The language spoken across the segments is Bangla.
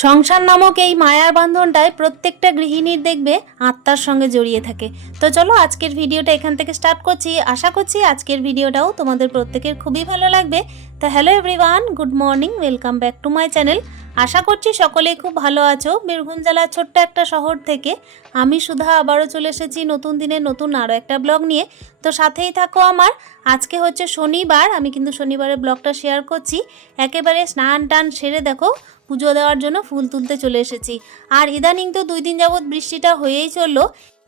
সংসার নামক এই মায়ার বন্ধনটায় প্রত্যেকটা গৃহিণীর দেখবে আত্মার সঙ্গে জড়িয়ে থাকে। তো চলো আজকের ভিডিওটা এখান থেকে স্টার্ট করছি। আশা করছি আজকের ভিডিওটাও তোমাদের প্রত্যেকের খুবই ভালো লাগবে। তো hello everyone good morning welcome back to my channel আশা করছি সকলেই খুব ভালো আছো। বীরভূম জেলার ছোট্ট একটা শহর থেকে আমি সুধা আবারও চলে এসেছি নতুন দিনে নতুন আরও একটা ব্লগ নিয়ে। তো সাথেই থাকো আমার। আজকে হচ্ছে শনিবার। আমি কিন্তু শনিবারের ব্লগটা শেয়ার করছি। একেবারে স্নান টান সেরে দেখো পুজো দেওয়ার জন্য ফুল তুলতে চলে এসেছি। আর ইদানিং তো দুই দিন যাবৎ বৃষ্টিটা হয়েই চলল।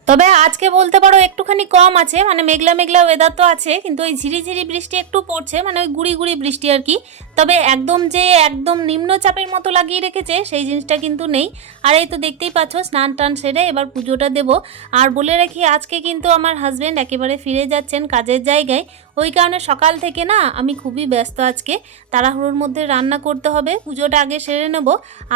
তবে আজকে বলতে পারো একটুখানি কম আছে মানে মেঘলা মেঘলা ওয়েদার তো আছে, কিন্তু ওই ঝিরিঝিরি বৃষ্টি একটু পড়ছে মানে ওই গুড়ি গুড়ি বৃষ্টি আর কি। তবে একদম যে একদম নিম্নচাপের মতো লাগিয়ে রেখেছে, সেই জিনিসটা কিন্তু নেই। আর এই তো দেখতেই পাচ্ছ, স্নান টান সেরে এবার পুজোটা দেব। আর বলে রাখি, আজকে কিন্তু আমার হাজব্যান্ড একেবারে ফিরে যাচ্ছেন কাজের জায়গায়। ওই কারণে সকাল থেকে না আমি খুবই ব্যস্ত আজকে। তাড়াহুড়োর মধ্যে রান্না করতে হবে, পুজোটা আগে সেরে নেব।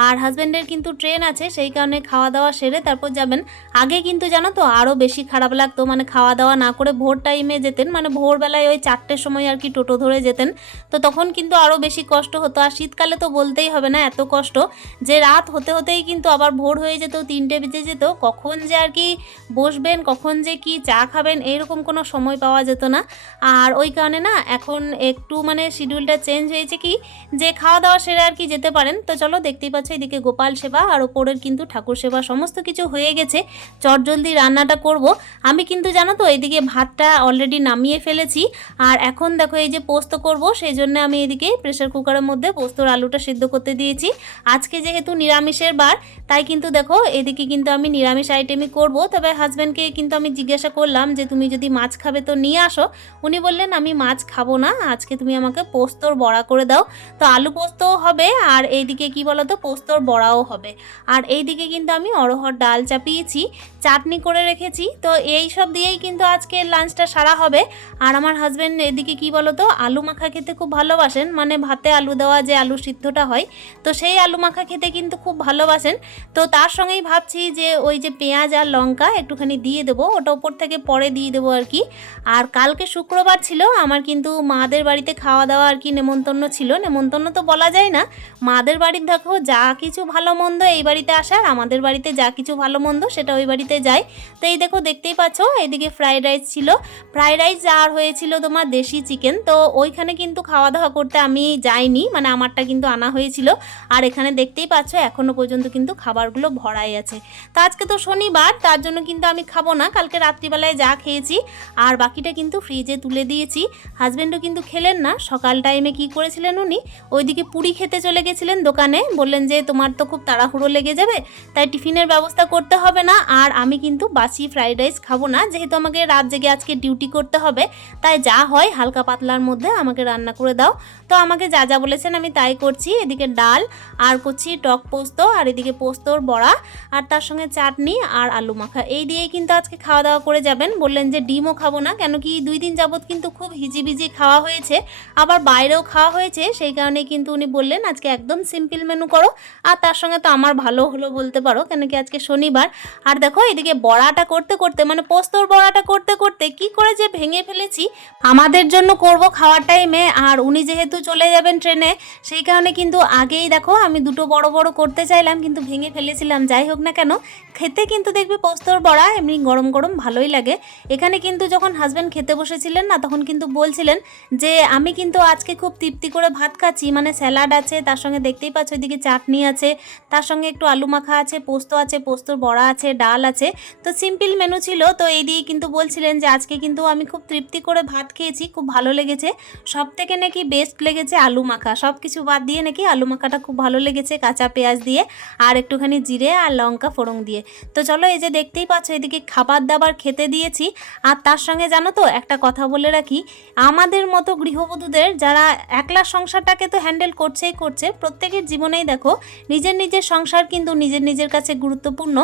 আর হাজব্যান্ডের কিন্তু ট্রেন আছে, সেই কারণে খাওয়া দাওয়া সেরে তারপর যাবেন। আগে কিন্তু জানো তো আরও বেশি খারাপ লাগতো মানে খাওয়া দাওয়া না করে ভোর টাইমে যেতেন মানে ভোরবেলায় ওই চারটের সময় আর কি টোটো ধরে যেতেন। তো তখন কিন্তু আরও বেশি কষ্ট হতো। আর শীতকালে তো বলতেই হবে না এত কষ্ট, যে রাত হতে হতেই কিন্তু আবার ভোর হয়ে যেত, তিনটে বেজে যেত। কখন যে আর কি বসবেন, কখন যে কি চা খাবেন, এইরকম কোনো সময় পাওয়া যেত না। আর ওই কারণে না এখন একটু মানে শিডিউলটা চেঞ্জ হয়েছে কি, যে খাওয়া দাওয়া সেরে আর কি যেতে পারেন। তো চলো দেখতেই পাচ্ছ এদিকে গোপাল সেবা আর ওপরের কিন্তু ঠাকুর সেবা সমস্ত কিছু হয়ে গেছে। চটজলদি রান্নাটা করব। আমি কিন্তু জানো তো এদিকে ভাতটা অলরেডি নামিয়ে ফেলেছি। আর এখন দেখো এই যে পোস্ত করব, সেই জন্য আমি এদিকে প্রেশার কুকারের মধ্যে পোস্তর আলুটা সিদ্ধ করতে দিয়েছি। আজকে যেহেতু নিরামিষের বার, তাই কিন্তু দেখো এদিকে কিন্তু আমি নিরামিষ আইটেমই করব। তবে হাজব্যান্ডকে কিন্তু আমি জিজ্ঞাসা করলাম যে, তুমি যদি মাছ খাবে তো নিয়ে আসো? উনি বললেন আমি মাছ খাব না, আজকে তুমি আমাকে পোস্তর বড়া করে দাও। তো আলু পোস্তও হবে, আর এইদিকে কি বলতো, পোস্তর বড়াও হবে। আর এইদিকে কিন্তু আমি অরহর ডাল চাপিয়েছি, চাটনি করে রেখেছি। তো এই সব দিয়েই কিন্তু আজকে লাঞ্চটা সারা হবে। আর আমার হাজব্যান্ড এদিকে কি বলতো, আলু মাখা খেতে খুব ভালোবাসেন মানে ভাতে আলু দেওয়া যে আলু সিদ্ধটা হয়, তো সেই আলু মাখা খেতে কিন্তু খুব ভালোবাসেন। তো তার সঙ্গেই ভাবছি যে ওই যে পেঁয়াজ আর লঙ্কা একটুখানি দিয়ে দেবো, ওটা ওপর থেকে পরে দিয়ে দেবো আর কি। আর কালকে শুক্রবার ছিল, আমার কিন্তু মাদের বাড়িতে খাওয়া দাওয়া আর কি নেমন্তন্ন ছিল। নেমন্তন্ন তো বলা যায় না। মাদের বাড়ির দেখো, যা কিছু ভালো মন্দ এই বাড়িতে আসার, আমাদের বাড়িতে যা কিছু ভালো মন্দ সেটা ওই বাড়িতে যায়। তো এই দেখো, দেখতেই পাচ্ছ এইদিকে ফ্রাইড রাইস ছিল। ফ্রাইড রাইস আর হয়েছিল তোমার দেশি চিকেন, তো ওইখানে কিন্তু খাওয়া দাওয়া করতে আমি যাইনি মানে আমারটা কিন্তু আনা হয়েছিল। আর এখানে দেখতেই পাচ্ছ এখনও পর্যন্ত কিন্তু খাবারগুলো ভরাই আছে। তো আজকে তো শনিবার, তার জন্য কিন্তু আমি খাব না, কালকে রাত্রিবেলায় যা খেয়েছি, আর বাকিটা কিন্তু ফ্রিজে তুলে দিয়েছি। হাজব্যান্ডও কিন্তু খেলেন না। সকাল টাইমে কি করেছিলেন উনি? ওইদিকে পুরি খেতে চলে গেছিলেন দোকানে। বললেন যে, তোমার তো খুব তাড়াহুড়ো লেগে যাবে, তাই টিফিনের ব্যবস্থা করতে হবে না। আর আমি কিন্তু বাসি ফ্রাইড রাইস খাব না। যেহেতু আমাকে রাত জেগে আজকে ডিউটি করতে হবে, তাই যা হয় হালকা পাতলার মধ্যে আমাকে রান্না করে দাও। তো আমাকে যা যা বলেছেন আমি তাই করছি। এদিকে ডাল, আর করছি টক পোস্ত, আর এদিকে পোস্তর বড়া, আর তার সঙ্গে চাটনি আর আলু মাখা। এই দিয়েই কিন্তু আজকে খাওয়া দাওয়া করে যাবেন। বললেন যে, ডিমও খাব না, কেন কি দুই দিন যাবৎ কিন্তু খুব হিজিবিজি খাওয়া হয়েছে, আবার বাইরেও খাওয়া হয়েছে, সেই কারণে কিন্তু উনি বললেন, আজকে একদম সিম্পল মেনু করো। আর তার সঙ্গে তো আমার ভালো হলো বলতে পারো, কেন কি আজকে শনিবার। আর দেখো, এদিকে বড়াটা করতে করতে মানে পোস্তর বড়াটা করতে করতে কি করে যে ভেঙে ফেলেছি, আমাদের জন্য করব খাওয়ার টাইমে আর উনি যেহেতু চলে যাবেন ট্রেনে, সেই কারণে কিন্তু আগেই দেখো, আমি দুটো বড় বড় করতে চাইলাম, কিন্তু ভেঙে ফেলেছিলাম, যাই হোক না কেন, খেতে কিন্তু দেখবে পোস্তর বড়া, এমনি গরম গরম ভালোই লাগে। এখানে কিন্তু যখন হাজব্যান্ড খেতে বসেছিলেন না, তখন কিন্তু বলছিলেন যে, আমি কিন্তু আজকে খুব তৃপ্তি করে ভাত খাচ্ছি। মানে স্যালাড আছে, তার সঙ্গে দেখতেই পাচ্ছ ওইদিকে চাটনি আছে, তার সঙ্গে একটু আলু মাখা আছে, পোস্ত আছে, পোস্তর বড়া আছে, ডাল আছে। তো সিম্পল মেনু ছিল। তো এই দিয়ে কিন্তু বলছিলেন যে, আজকে কিন্তু আমি খুব তৃপ্তি করে ভাত খেয়েছি, খুব ভালো লেগেছে। সব থেকে নাকি বেস্ট লেগেছে আলু মাখা। সব কিছু বাদ দিয়ে নাকি আলু মাখাটা খুব ভালো লেগেছে, কাঁচা পেঁয়াজ দিয়ে, আর একটুখানি জিরে আর লঙ্কা ফোড়ন দিয়ে। তো চলো এই যে দেখতেই পাচ্ছ এদিকে খাবার দাবার খেতে দিয়েছি। আর তার সঙ্গে জানো তো, একটা কথা বলে রাখি আমাদের মতো গৃহবধূদের যারা একলা সংসারটাকে তো হ্যান্ডেল করছেই করছে, প্রত্যেকের জীবনেই দেখো নিজের নিজের সংসার কিন্তু নিজের নিজের কাছে গুরুত্বপূর্ণ।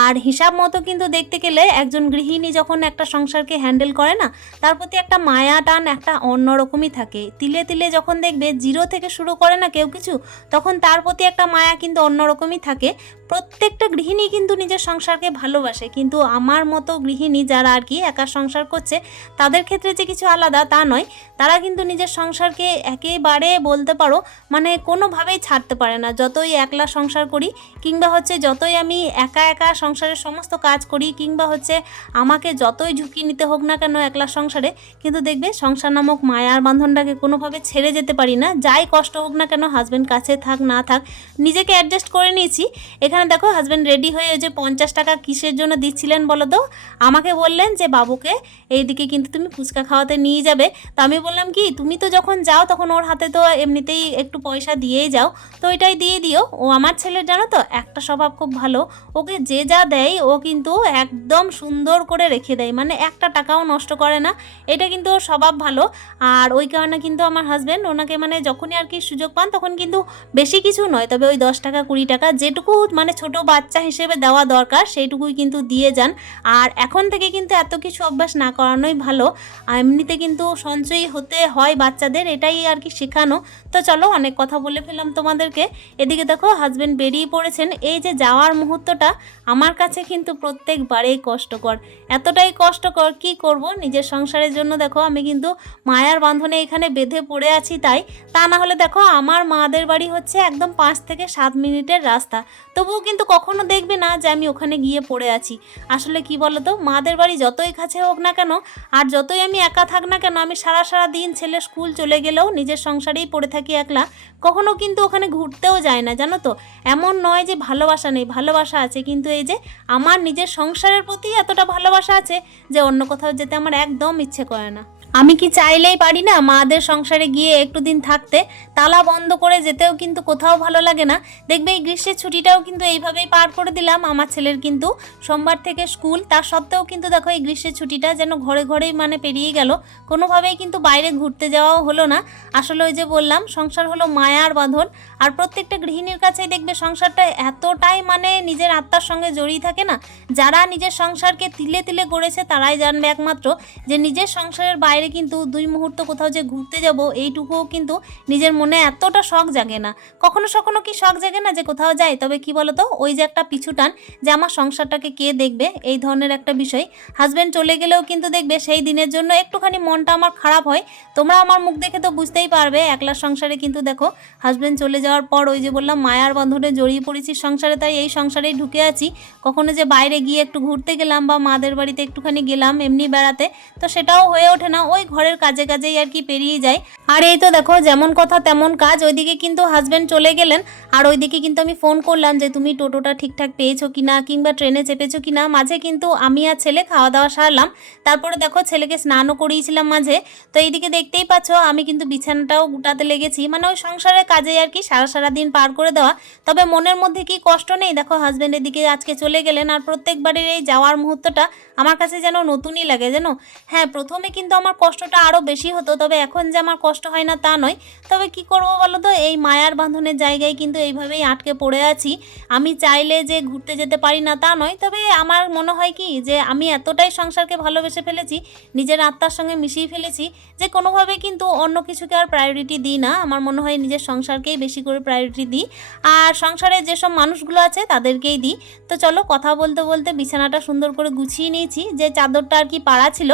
আর হিসাব মতো কিন্তু দেখতে গেলে একজন গৃহিণী যখন একটা সংসারকে হ্যান্ডেল করে না, তার প্রতি একটা মায়া টান একটা অন্যরকমই থাকে। তিলে তিলে যখন দেখবে জিরো থেকে শুরু করে না কেউ কিছু, তখন তার প্রতি একটা মায়া কিন্তু অন্যরকমই থাকে। প্রত্যেকটা গৃহিণী কিন্তু নিজের সংসারকে ভালোবাসে, কিন্তু আমার মতো গৃহিণী যারা আর কি একা সংসার করছে, তাদের ক্ষেত্রে যে কিছু আলাদা, তা নয়। তারা কিন্তু নিজের সংসারকে একেবারে বলতে পারো মানে কোনোভাবেই ছাড়তে পারে না। যতই একলা সংসার করি, কিংবা হচ্ছে যতই আমি একা একা সংসারের সমস্ত কাজ করি, কিংবা হচ্ছে আমাকে যতই ঝুঁকি নিতে হোক না কেন একলা সংসারে, কিন্তু দেখবে সংসার নামক মায়ার বান্ধনটাকে কোনোভাবে ছেড়ে যেতে পারি না। যাই কষ্ট হোক না কেন হাজব্যান্ড কাছে থাক, না থাক, নিজেকে অ্যাডজাস্ট করে নিয়েছি। এখানে দেখো হাজব্যান্ড রেডি হয়ে যে পঞ্চাশ টাকা কিসের জন্য দিচ্ছিলেন বলো তো? আমাকে বললেন যে, বাবুকে, এইদিকে কিন্তু তুমি ফুচকা খাওয়াতে নিয়ে যাবে। তো আমি বললাম কি, তুমি তো যখন যাও তখন ওর হাতে তো এমনিতেই একটু পয়সা দিয়েই যাও। তো এটাই দিয়ে দিও। ও আমার ছেলের জানো তো, একটা স্বভাব খুব ভালো। ওকে যে যা দেয় ও কিন্তু একদম সুন্দর করে রেখে দেয়। মানে একটা টাকাও নষ্ট করে না। এটা কিন্তু ওর স্বভাব ভালো। আর ওই কারণে কিন্তু আমার হাজব্যান্ড ওনাকে মানে যখনই আর কি সুযোগ পান তখন কিন্তু বেশি কিছু নয়। তবে ওই দশ টাকা, কুড়ি টাকা যেটুকু মানে ছোট বাচ্চা হিসেবে দেওয়া দরকার সেইটুকুই কিন্তু দিয়ে যান। আর এখন থেকে কিন্তু এত কিছু অভ্যাস না করানোই ভালো। এমনিতে কিন্তু সঞ্চয়ী হতে হয় বাচ্চাদের, এটাই আর কি শেখানো। তো চলো অনেক কথা বলে ফেললাম তোমাদেরকে। এদিকে দেখো হাজবেন্ড বেরিয়ে পড়েছেন। এই যে যাওয়ার মুহূর্তটা আমার কাছে কিন্তু প্রত্যেকবারেই কষ্টকর। এতটাই কষ্টকর, কি করব? নিজের সংসারের জন্য দেখো, আমি কিন্তু মায়ার বাঁধনে এখানে বেঁধে পড়ে আছি তাই। তা না হলে দেখো, আমার মাদের বাড়ি হচ্ছে একদম পাঁচ থেকে সাত মিনিটের রাস্তা। তবুও কিন্তু কখনো দেখবে না যে আমি ওখানে গিয়ে পড়ে আছি। আসলে কি বলতো, মাদের বাড়ি যতই কাছে হোক না কেন, আর যতই আমি একা থাক না কেন? আমি সারা সারা দিন ছেলে স্কুল চলে গেলেও নিজের সংসারেই পড়ে থাকি একলা। কখনো কিন্তু ওখানে ঘুরতেও যায় না, জানো তো? এমন নয় যে ভালোবাসা নেই, ভালোবাসা আছে। কিন্তু এই যে আমার নিজের সংসারের প্রতি এতটা ভালোবাসা আছে যে অন্য কোথাও যেতে আমার একদম ইচ্ছে করে না। আমি কি চাইলেই পারি না মাদের সংসারে গিয়ে একটু দিন থাকতে? তালা বন্ধ করে যেতেও কিন্তু কোথাও ভালো লাগে না। দেখবে এই গ্রীষ্মের ছুটিটাও কিন্তু এইভাবেই পার করে দিলাম। আমার ছেলের কিন্তু সোমবার থেকে স্কুল। তার সত্ত্বেও কিন্তু দেখো এই গ্রীষ্মের ছুটিটা যেন ঘরে ঘরেই মানে পেরিয়ে গেল। কোনোভাবেই কিন্তু বাইরে ঘুরতে যাওয়াও হলো না। আসলে ওই যে বললাম, সংসার হলো মায়ার বাঁধন। আর প্রত্যেকটা গৃহিণীর কাছেই দেখবে সংসারটা এতটাই মানে নিজের আত্মার সঙ্গে জড়িয়ে থাকে না। যারা নিজের সংসারকে তিলে তিলে গড়েছে তারাই জানবে একমাত্র যে নিজের সংসারের বাইরে কিন্তু দুই মুহূর্ত কোথাও যে ঘুরতে যাব, এইটুকুও কিন্তু নিজের মনে এতটা শখ জাগে না। কখনো কখনো কি শখ জাগে না যে কোথাও যাই? তবে কি বলতো, ওই যে একটা পিছু টান যে আমার সংসারটাকে কে দেখবে, এই ধরনের একটা বিষয়। হাজব্যান্ড চলে গেলেও কিন্তু দেখবে সেই দিনের জন্য একটুখানি মনটা আমার খারাপ হয়। তোমরা আমার মুখ দেখে তো বুঝতেই পারবে, একলা সংসারে কিন্তু দেখো হাজব্যান্ড চলে যাওয়ার পর ওই যে বললাম, মায়ার বন্ধনে জড়িয়ে পড়েছি সংসারে, তাই এই সংসারেই ঢুকে আছি। কখনো যে বাইরে গিয়ে একটু ঘুরতে গেলাম বা মাদের বাড়িতে একটুখানি গেলাম এমনি বেড়াতে, তো সেটাও হয়ে ওঠে না। ওই ঘরের কাজে কাজেই আর কি পেরিয়ে যায়। আর এই তো দেখো, যেমন কথা তেমন কাজ। ওইদিকে কিন্তু হাজব্যান্ড চলে গেলেন। আর ওইদিকে কিন্তু আমি ফোন করলাম যে, তুমি টোটোটা ঠিকঠাক পেয়েছ কি না কিংবা ট্রেনে চেপেছো কি না মাঝে কিন্তু আমি আর ছেলে খাওয়া দাওয়া সারলাম। তারপরে দেখো, ছেলেকে স্নানও করিয়েছিলাম মাঝে। তো এইদিকে দেখতেই পাচ্ছ, আমি কিন্তু বিছানাটাও গুটাতে লেগেছি। মানে ওই সংসারের কাজে আর কি সারা সারা দিন পার করে দেওয়া। তবে মনের মধ্যে কি কষ্ট নেই? দেখো হাজব্যান্ডের দিকে আজকে চলে গেলেন। আর প্রত্যেকবারের এই যাওয়ার মুহূর্তটা আমার কাছে যেন নতুনই লাগে যেন হ্যাঁ প্রথমে কিন্তু আমার কষ্টটা আরও বেশি হতো, তবে এখন যে আমার কষ্ট হয় না তা নয়। তবে কি করব বলো তো? এই মায়ার বাঁধনের জায়গায় কিন্তু এইভাবেই আটকে পড়ে আছি। আমি চাইলে যে ঘুরতে যেতে পারি না তা নয়, তবে আমার মনে হয় কি যে আমি এতটাই সংসারকে ভালোবেসে ফেলেছি, নিজের আত্মার সঙ্গে মিশিয়ে ফেলেছি যে কোনোভাবে কিন্তু অন্য কিছুকে আর প্রায়োরিটি দিই না। আমার মনে হয় নিজের সংসারকেই বেশি করে প্রায়োরিটি দিই। আর সংসারে যেসব মানুষগুলো আছে তাদেরকেই দিই। তো চলো কথা বলতে বলতে বিছানাটা সুন্দর করে গুছিয়ে নিয়েছি। যে চাদরটা আর কি পাড়া ছিল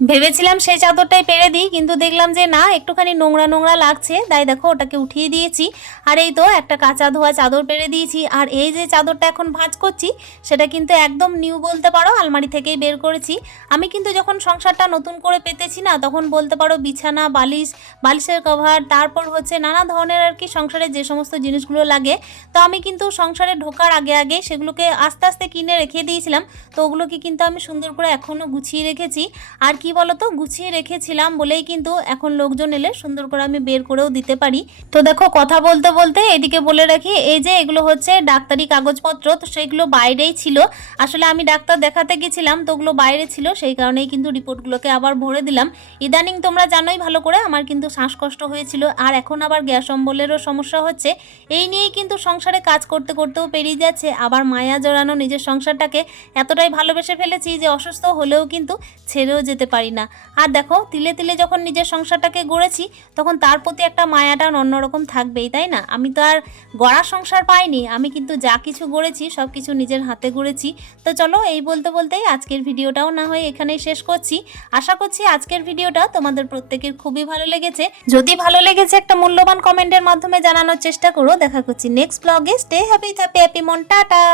ভেবেছিলাম সেই চাদরটাই পেরে দিই, কিন্তু দেখলাম যে না, একটুখানি নোংরা নোংরা লাগছে। তাই দেখো, ওটাকে উঠিয়ে দিয়েছি। আর এই তো একটা কাঁচা ধোয়া চাদর পেরে দিয়েছি। আর এই যে চাদরটা এখন ভাঁজ করছি, সেটা কিন্তু একদম নিউ বলতে পারো, আলমারি থেকেই বের করেছি। আমি কিন্তু যখন সংসারটা নতুন করে পেতেছি না, তখন বলতে পারো বিছানা, বালিশ, বালিশের কভার, তারপর হচ্ছে নানা ধরনের আর কি সংসারে যে সমস্ত জিনিসগুলো লাগে। তো আমি কিন্তু সংসারে ঢোকার আগে আগে সেগুলোকে আস্তে আস্তে কিনে রেখে দিয়েছিলাম। তো ওগুলোকে কিন্তু আমি সুন্দর করে এখনও গুছিয়ে রেখেছি। আর কি বলতো, গুছিয়ে রেখেছিলাম বলেই কিন্তু এখন লোকজন এলে সুন্দর করে আমি বের করেও দিতে পারি। তো দেখো, কথা বলতে বলতে এদিকে বলে রাখি, এই যে এগুলো হচ্ছে ডাক্তারি কাগজপত্র, তো সেগুলো বাইরেই ছিল। আসলে আমি ডাক্তার দেখাতে গেছিলাম, তো ওগুলো বাইরে ছিল, সেই কারণেই কিন্তু রিপোর্টগুলোকে আবার ভরে দিলাম। ইদানিং তোমরা জানোই ভালো করে, আমার কিন্তু শ্বাসকষ্ট হয়েছিল, আর এখন আবার গ্যাস অম্বলেরও সমস্যা হচ্ছে। এই নিয়েই কিন্তু সংসারে কাজ করতে করতেও পেরিয়ে যাচ্ছে, আবার মায়া জড়ানো নিজের সংসারটাকে এতটাই ভালোবেসে ফেলেছি যে অসুস্থ হলেও কিন্তু ছেড়েও যেতে পারি পারি না। আর দেখো, তিলে তিলে যখন নিজের সংসারটাকে গড়েছি, তখন তার প্রতি একটা মায়াটা অন্যরকম থাকবেই, তাই না? আমি তো আর গড়া সংসার পাইনি, আমি কিন্তু যা কিছু গড়েছি, সব কিছু নিজের হাতে গড়েছি। তো চলো, এই বলতে বলতেই আজকের ভিডিওটাও না হয় এখানেই শেষ করছি। আশা করছি আজকের ভিডিওটা তোমাদের প্রত্যেকের খুবই ভালো লেগেছে। যদি ভালো লেগেছে একটা মূল্যবান কমেন্টের মাধ্যমে জানানোর চেষ্টা করো। দেখা করছি নেক্সট ব্লগে স্টে হ্যাপি হ্যাপি হ্যাপি মন। টাটা!